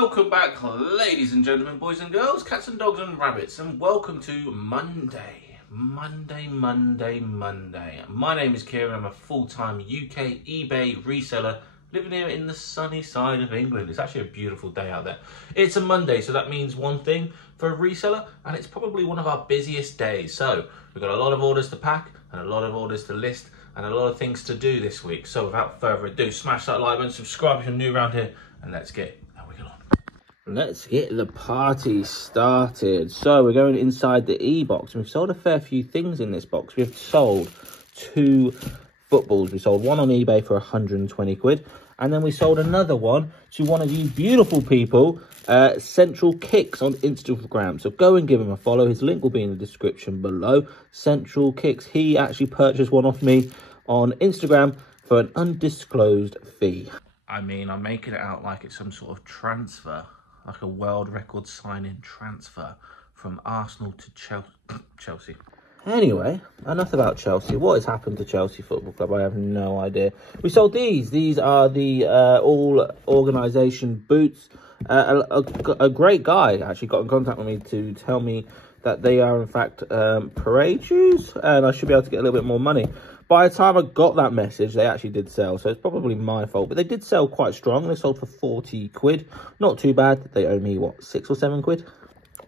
Welcome back, ladies and gentlemen, boys and girls, cats and dogs and rabbits, and welcome to Monday. Monday. My name is Kieran. I'm a full-time UK eBay reseller living here in the sunny side of England. It's actually a beautiful day out there. It's a Monday, so that means one thing for a reseller, and it's probably one of our busiest days. So we've got a lot of orders to pack and a lot of orders to list and a lot of things to do this week. So without further ado, smash that like button, subscribe if you're new around here, and let's get Let's get the party started. So we're going inside the e-box. We've sold a fair few things in this box. We've sold 2 footballs. We sold one on eBay for 120 quid. And then we sold another one to one of you beautiful people, Central Kicks on Instagram. So go and give him a follow. His link will be in the description below. Central Kicks. He actually purchased one off me on Instagram for an undisclosed fee. I mean, I'm making it out like it's some sort of transfer. Like a world record signing transfer from Arsenal to Chelsea. Anyway, enough about Chelsea. What has happened to Chelsea Football Club? I have no idea. We sold these. These are the all-organisation boots. A great guy actually got in contact with me to tell me that they are, in fact, parade shoes. And I should be able to get a little bit more money. By the time I got that message, they actually did sell. So it's probably my fault. But they did sell quite strong. They sold for 40 quid. Not too bad. They owe me, what, 6 or 7 quid?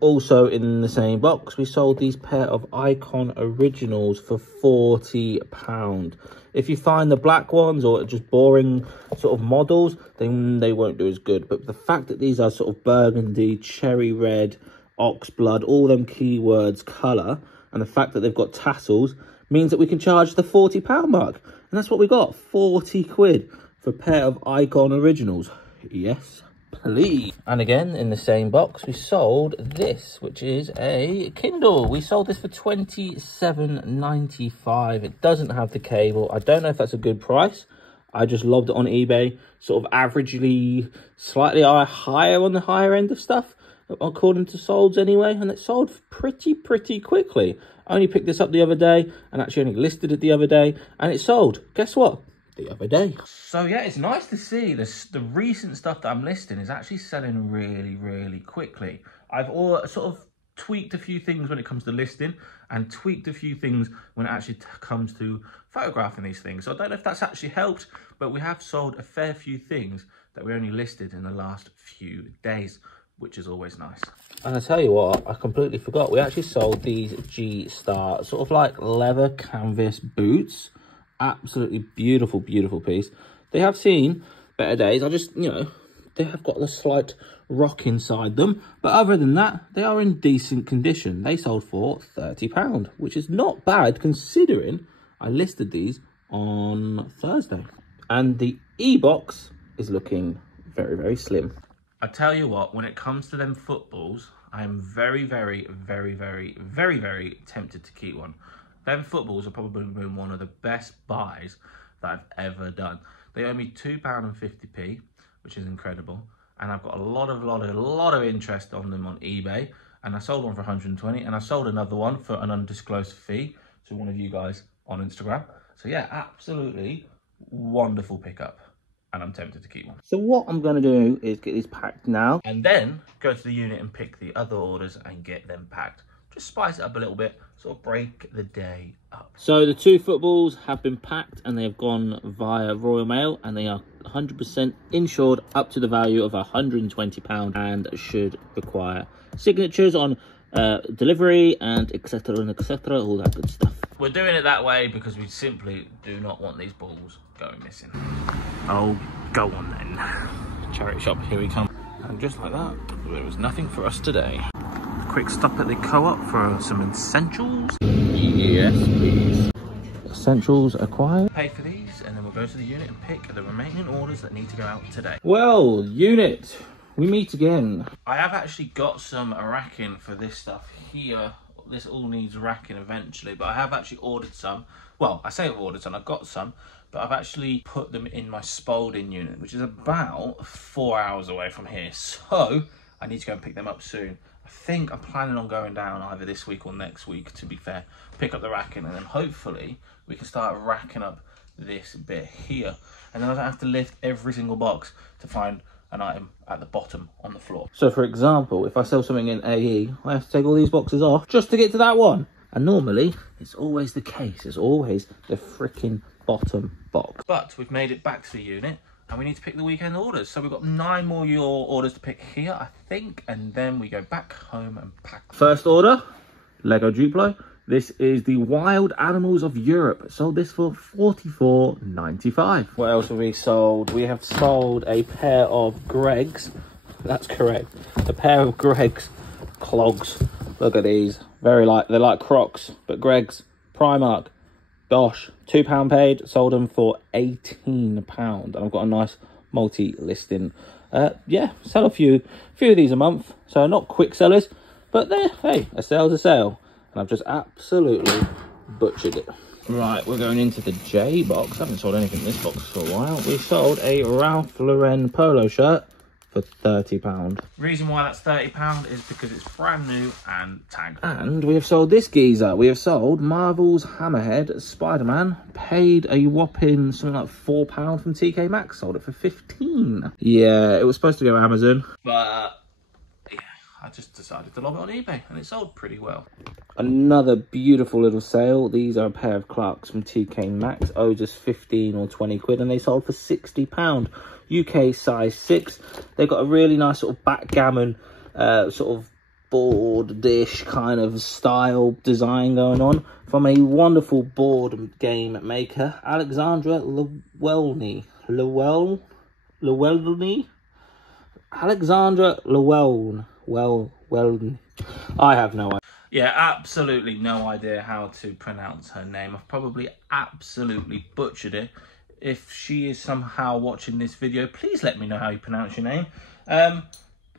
Also in the same box, we sold these pair of Icon Originals for £40. If you find the black ones or just boring sort of models, then they won't do as good. But the fact that these are sort of burgundy, cherry red, ox blood, all them keywords, colour, and the fact that they've got tassels, means that we can charge the £40 mark. And that's what we got, 40 quid for a pair of Icon Originals. Yes, please. And again, in the same box, we sold this, which is a Kindle. We sold this for £27.95. It doesn't have the cable. I don't know if that's a good price. I just lobbed it on eBay, sort of averagely, slightly higher on the higher end of stuff, according to solds anyway, and it sold pretty quickly. I only picked this up the other day and actually only listed it the other day, and it sold, guess what, the other day. So yeah, it's nice to see this. The recent stuff that I'm listing is actually selling really quickly. I've all sort of tweaked a few things when it comes to listing and tweaked a few things when it actually comes to photographing these things. So I don't know if that's actually helped, but we have sold a fair few things that we only listed in the last few days, which is always nice. And I tell you what, I completely forgot. We actually sold these G-Star, sort of like leather canvas boots. Absolutely beautiful piece. They have seen better days. I just, you know, they have got the slight rock inside them. But other than that, they are in decent condition. They sold for £30, which is not bad considering I listed these on Thursday. And the e-box is looking very slim. I tell you what, when it comes to them footballs, I am very tempted to keep one. Them footballs have probably been one of the best buys that I've ever done. They owe me £2.50p, which is incredible. And I've got a lot of interest on them on eBay. And I sold one for 120, and I sold another one for an undisclosed fee to one of you guys on Instagram. So yeah, absolutely wonderful pickup. And I'm tempted to keep one. So what I'm going to do is get these packed now. And then go to the unit and pick the other orders and get them packed. Just spice it up a little bit, sort of break the day up. So the 2 footballs have been packed and they have gone via Royal Mail. And they are 100% insured up to the value of £120 and should require signatures on delivery and etc, all that good stuff. We're doing it that way because we simply do not want these balls going missing. Oh, go on then. Charity shop, here we come. And just like that, there was nothing for us today. Quick stop at the co-op for some essentials. Yes, please. Essentials acquired. Pay for these, and then we'll go to the unit and pick the remaining orders that need to go out today. Well, unit, we meet again. I have actually got some racking for this stuff here. This all needs racking eventually, but I have actually ordered some. Well, I say I've ordered some, I've got some, but I've actually put them in my Spalding unit, which is about 4 hours away from here. So I need to go and pick them up soon. I think I'm planning on going down either this week or next week, to be fair, pick up the racking, and then hopefully we can start racking up this bit here. And then I don't have to lift every single box to find an item at the bottom on the floor. So for example, if I sell something in AE, I have to take all these boxes off just to get to that one. And normally, it's always the case. It's always the freaking bottom box. But we've made it back to the unit, and we need to pick the weekend orders. So we've got 9 more your orders to pick here, I think, and then we go back home and pack. First order, Lego Duplo. This is the Wild Animals of Europe. Sold this for $44.95. What else have we sold? We have sold a pair of Greg's. That's correct. A pair of Greg's clogs. Look at these. Very light. They're like Crocs, but Greg's, Primark, Dosh. £2 paid. Sold them for £18. And I've got a nice multi-listing. Yeah, sell a few of these a month. So not quick sellers, but they're, hey, a sale's a sale. And I've just absolutely butchered it. Right, we're going into the J box. I haven't sold anything in this box for a while. We sold a Ralph Lauren polo shirt for £30. Reason why that's £30 is because it's brand new and tagged. And we have sold this geezer. We have sold Marvel's Hammerhead Spider-Man. Paid a whopping something like £4 from TK Maxx. Sold it for £15. Yeah, it was supposed to go Amazon, but I just decided to lob it on eBay, and it sold pretty well. Another beautiful little sale. These are a pair of Clarks from TK Maxx. Oh, just 15 or 20 quid, and they sold for £60. UK size 6. They've got a really nice sort of backgammon, sort of board dish kind of style design going on from a wonderful board game maker, Alexandra Llewellyn. Alexandra Llewellyn. Well, I have no idea. Yeah, absolutely no idea how to pronounce her name. I've probably absolutely butchered it. If she is somehow watching this video, please let me know how you pronounce your name.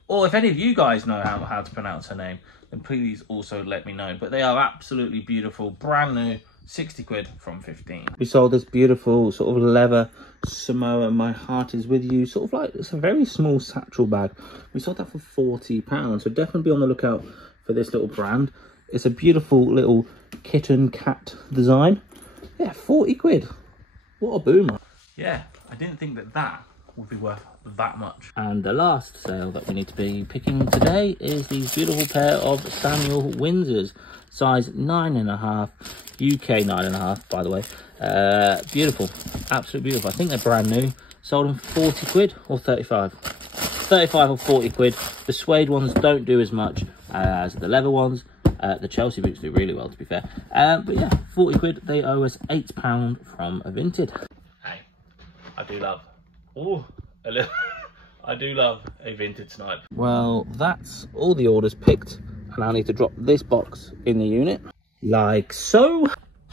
Or if any of you guys know how to pronounce her name, then please also let me know. But they are absolutely beautiful, brand new, 60 quid from 15. We sold this beautiful sort of leather Samoa My Heart Is With You, sort of like, it's a very small satchel bag. We sold that for £40, so definitely be on the lookout for this little brand. It's a beautiful little kitten cat design. Yeah, 40 quid. What a boomer. Yeah, I didn't think that would be worth that much. And the last sale that we need to be picking today is these beautiful pair of Samuel Windsors, size 9.5, UK 9.5, by the way. Beautiful, absolutely beautiful. I think they're brand new. Sold them for 40 quid or 35. 35 or 40 quid. The suede ones don't do as much as the leather ones. The Chelsea boots do really well, to be fair. But yeah, 40 quid. They owe us £8 from a Vinted. Hey, I do love. Oh, a little. I do love a Vinted snipe. Well, that's all the orders picked, and I need to drop this box in the unit, like so.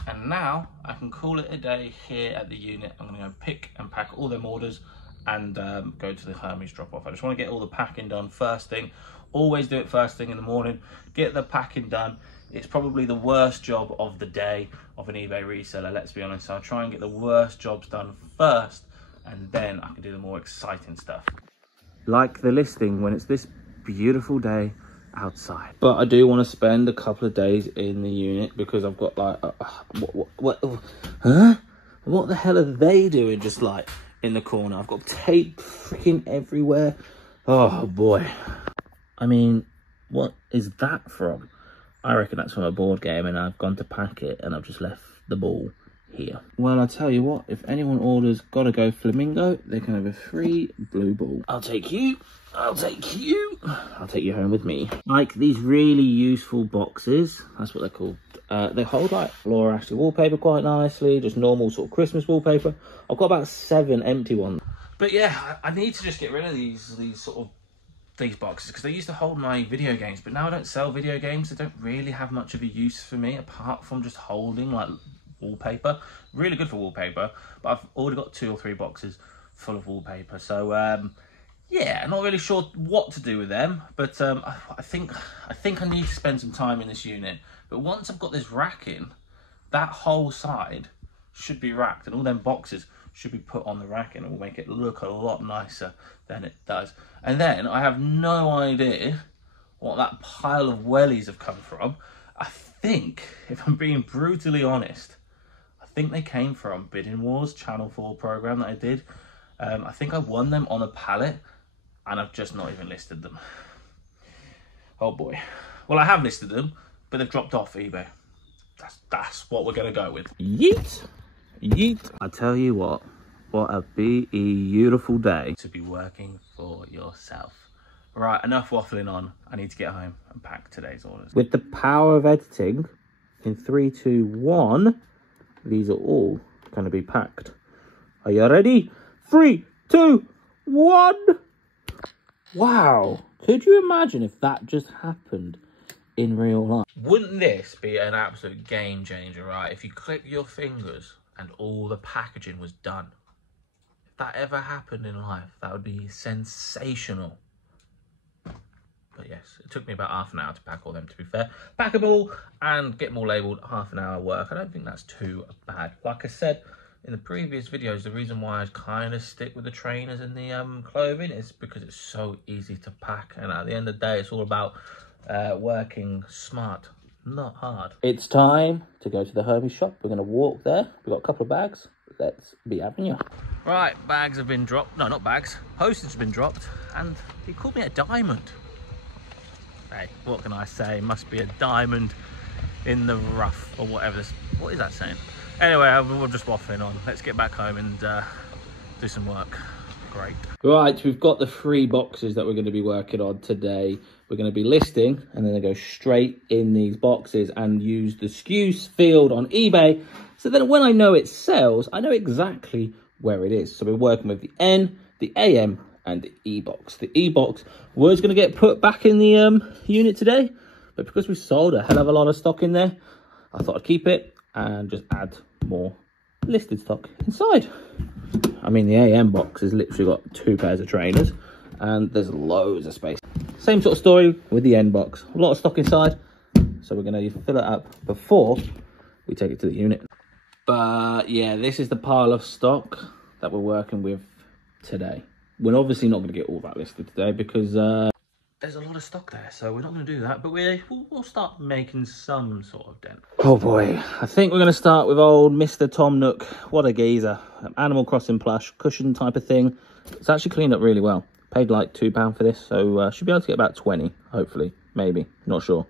And now I can call it a day here at the unit. I'm going to go pick and pack all them orders and go to the Hermes drop off. I just want to get all the packing done first thing. Always do it first thing in the morning. Get the packing done. It's probably the worst job of the day of an eBay reseller, let's be honest. So I'll try and get the worst jobs done first, and then I can do the more exciting stuff. Like the listing when it's this beautiful day outside. But I do want to spend a couple of days in the unit because I've got like, what the hell are they doing just like in the corner? I've got tape freaking everywhere. Oh boy. I mean, what is that from? I reckon that's from a board game, and I've gone to pack it and I've just left the ball here. Well, I'll tell you what, if anyone orders Gotta Go Flamingo, they can have a free blue ball. I'll take you. I'll take you. I'll take you home with me. Like these really useful boxes, that's what they're called. They hold like Laura Ashley wallpaper quite nicely, just normal sort of Christmas wallpaper. I've got about 7 empty ones. But yeah, I need to just get rid of these boxes because they used to hold my video games, but now I don't sell video games. They don't really have much of a use for me apart from just holding like wallpaper. Really good for wallpaper, but I've already got 2 or 3 boxes full of wallpaper. So yeah, not really sure what to do with them, but I think I need to spend some time in this unit. But once I've got this rack in, that whole side should be racked, and all them boxes should be put on the rack, and it will make it look a lot nicer than it does. And then I have no idea what that pile of wellies have come from. I think, if I'm being brutally honest, I think they came from Bidding Wars Channel 4 program that I did. I think I won them on a pallet, and I've just not even listed them. Oh boy. Well, I have listed them, but they've dropped off eBay. That's what we're going to go with. Yeet. Yeet. I tell you what a beautiful day to be working for yourself. Right, enough waffling on. I need to get home and pack today's orders. With the power of editing, in 3, 2, 1, these are all going to be packed. Are you ready? 3, 2, 1. Wow. Could you imagine if that just happened in real life? Wouldn't this be an absolute game changer, right? If you click your fingers and all the packaging was done. If that ever happened in life, that would be sensational. But yes, it took me about half an hour to pack all them, to be fair. Pack them all and get them all labelled, half an hour work. I don't think that's too bad. Like I said in the previous videos, the reason why I kind of stick with the trainers and the clothing is because it's so easy to pack. And at the end of the day, it's all about working smart, not hard. It's time to go to the Hermes shop. We're going to walk there. We've got a couple of bags. Let's be having you. Right, bags have been dropped. No, not bags. Postage has been dropped. And he called me a diamond. Hey, what can I say? Must be a diamond in the rough or whatever this. What is that saying? Anyway, we're just waffling on. Let's get back home and do some work. Great. Right, we've got the 3 boxes that we're going to be working on today. We're going to be listing, and then they go straight in these boxes and use the SKUs field on eBay. So then when I know it sells, I know exactly where it is. So we're working with the N, the AM, and the E-box. The E-box was going to get put back in the unit today, but because we sold a hell of a lot of stock in there, I thought I'd keep it and just add more listed stock inside. I mean, the AM box has literally got 2 pairs of trainers and there's loads of space. Same sort of story with the N box. A lot of stock inside, so we're going to fill it up before we take it to the unit. But yeah, this is the pile of stock that we're working with today. We're obviously not going to get all that listed today because there's a lot of stock there, so we're not going to do that, but we'll start making some sort of dent. Oh boy, I think we're going to start with old Mr. Tom Nook. What a geezer. Animal Crossing plush, cushion type of thing. It's actually cleaned up really well. Paid like £2 for this, so should be able to get about 20, hopefully, maybe, not sure.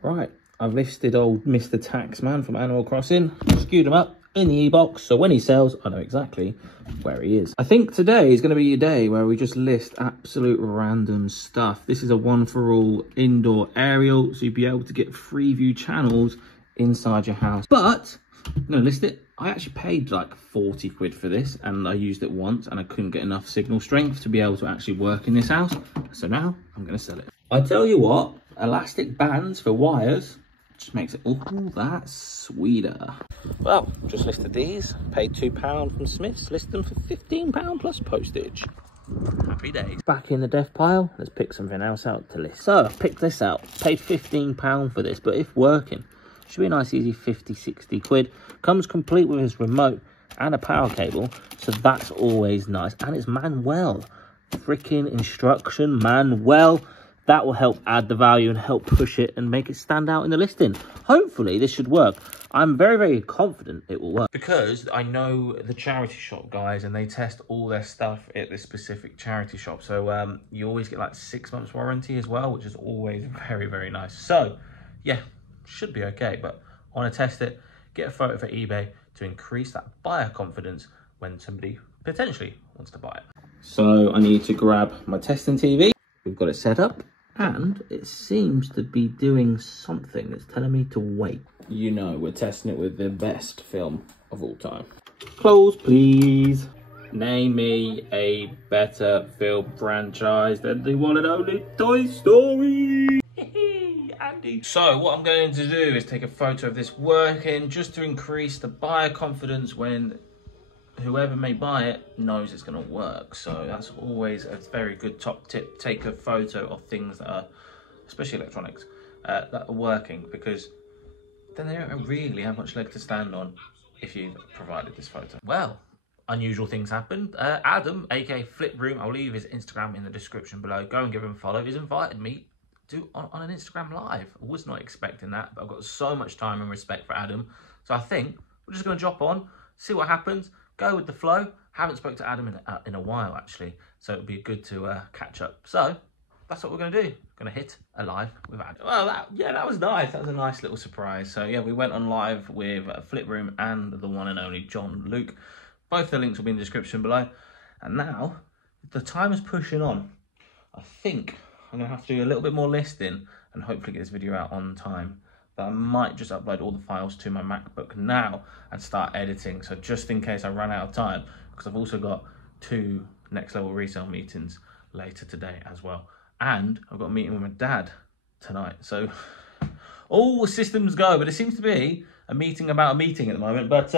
Right, I've listed old Mr. Taxman from Animal Crossing, skewed him up in the e-box, so when he sells, I know exactly where he is. I think today is going to be a day where we just list absolute random stuff. This is a one-for-all indoor aerial, so you'll be able to get free view channels inside your house. But I'm going to list it. I actually paid like 40 quid for this, and I used it once, and I couldn't get enough signal strength to be able to actually work in this house. So now I'm going to sell it. I tell you what, elastic bands for wires just makes it all that sweeter. Well, just listed these, paid £2 from Smith's, listed them for £15 plus postage. Happy days. Back in the death pile, let's pick something else out to list. So, pick this out, paid £15 for this, but if working, should be a nice easy 50, 60 quid. Comes complete with his remote and a power cable, so that's always nice. And it's manual, freaking instruction manual. That will help add the value and help push it and make it stand out in the listing. Hopefully this should work. I'm very, very confident it will work. Because I know the charity shop guys and they test all their stuff at this specific charity shop. So you always get like 6 months warranty as well, which is always very, very nice. So yeah, should be okay. But I want to test it, get a photo for eBay to increase that buyer confidence when somebody potentially wants to buy it. So I need to grab my testing TV. We've got it set up. And it seems to be doing something that's telling me to wait. You know, we're testing it with the best film of all time. Close, please. Name me a better film franchise than the one and only Toy Story. Andy. So what I'm going to do is take a photo of this working just to increase the buyer confidence when whoever may buy it knows it's going to work. So that's always a very good top tip. Take a photo of things that are, especially electronics, that are working, because then they don't really have much leg to stand on if you provided this photo. Well, unusual things happened. Adam, aka Flip Room, I'll leave his Instagram in the description below. Go and give him a follow. He's invited me to on an Instagram live. I was not expecting that, but I've got so much time and respect for Adam. So I think we're just going to drop on, see what happens. Go with the flow. Haven't spoke to Adam in a while, actually. So it'll be good to catch up. So that's what we're going to do. We're going to hit a live with Ad. Well, that was nice. That was a nice little surprise. So yeah, we went on live with Flip Room and the one and only John Luke. Both the links will be in the description below. And now the time is pushing on. I think I'm going to have to do a little bit more listing and hopefully get this video out on time. But I might just upload all the files to my MacBook now and start editing. So just in case I run out of time, because I've also got 2 next level resale meetings later today as well. And I've got a meeting with my dad tonight. So all systems go, but it seems to be a meeting about a meeting at the moment. But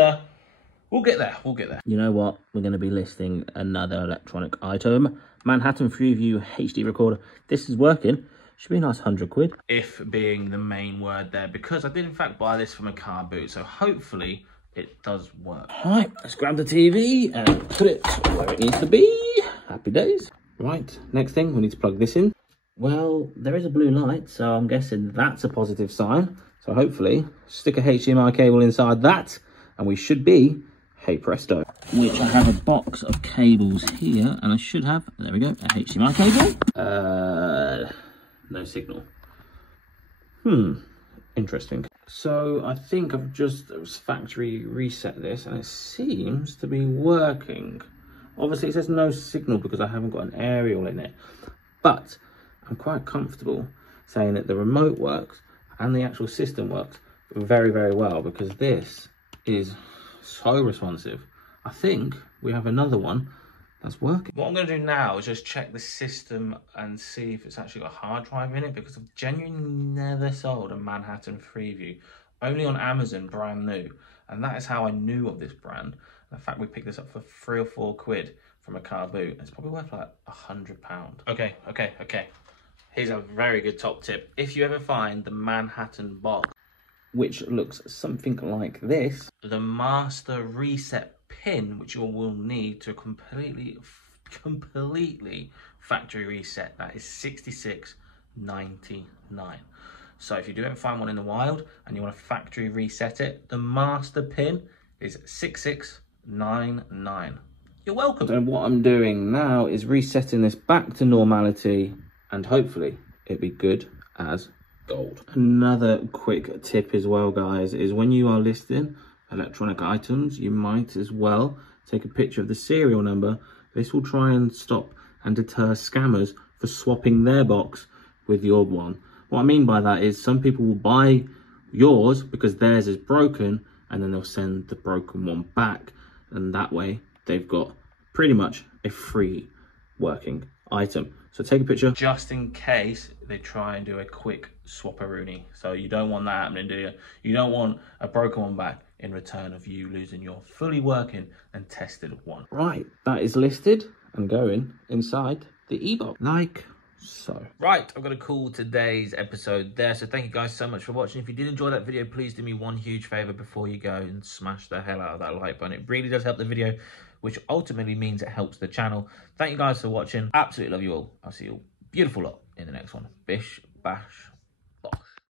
we'll get there, we'll get there. You know what? We're going to be listing another electronic item. Manhattan Freeview HD recorder. This is working. Should be a nice 100 quid. If being the main word there, because I did in fact buy this from a car boot. So hopefully it does work. Right, let's grab the TV and put it where it needs to be. Happy days. Right, next thing, we need to plug this in. Well, there is a blue light, so I'm guessing that's a positive sign. So hopefully, stick a HDMI cable inside that, and we should be, hey presto. Which I have a box of cables here, and I should have, there we go, a HDMI cable. No signal. Interesting. So I think I've just factory reset this and it seems to be working. Obviously it says no signal because I haven't got an aerial in it, but I'm quite comfortable saying that the remote works and the actual system works very, very well because this is so responsive. I think we have another one that's working. What I'm going to do now is just check the system and see if it's actually got a hard drive in it, because I've genuinely never sold a Manhattan Freeview, only on Amazon, brand new. And that is how I knew of this brand. In fact, we picked this up for 3 or 4 quid from a car boot. It's probably worth like £100. Okay. Here's a very good top tip. If you ever find the Manhattan box, which looks something like this, the master reset pin, which you will need to completely factory reset, that is $66.99. So if you do ever find one in the wild and you want to factory reset it, the master pin is 6699. You're welcome. And what I'm doing now is resetting this back to normality, and hopefully it'll be good as gold. Another quick tip as well, guys, is when you are listing electronic items, you might as well take a picture of the serial number. This will try and stop and deter scammers for swapping their box with your one. What I mean by that is some people will buy yours because theirs is broken, and then they'll send the broken one back, and that way they've got pretty much a free working item. So take a picture just in case they try and do a quick swapperoonie. So you don't want that happening, do you? You don't want a broken one back in return of you losing your fully working and tested one. Right, that is listed and going inside the e-box like so. Right, I'm going to call today's episode there. So thank you guys so much for watching. If you did enjoy that video, please do me one huge favor before you go and smash the hell out of that like button. It really does help the video, which ultimately means it helps the channel. Thank you guys for watching. Absolutely love you all. I'll see you all beautiful lot in the next one. Bish, bash, bosh.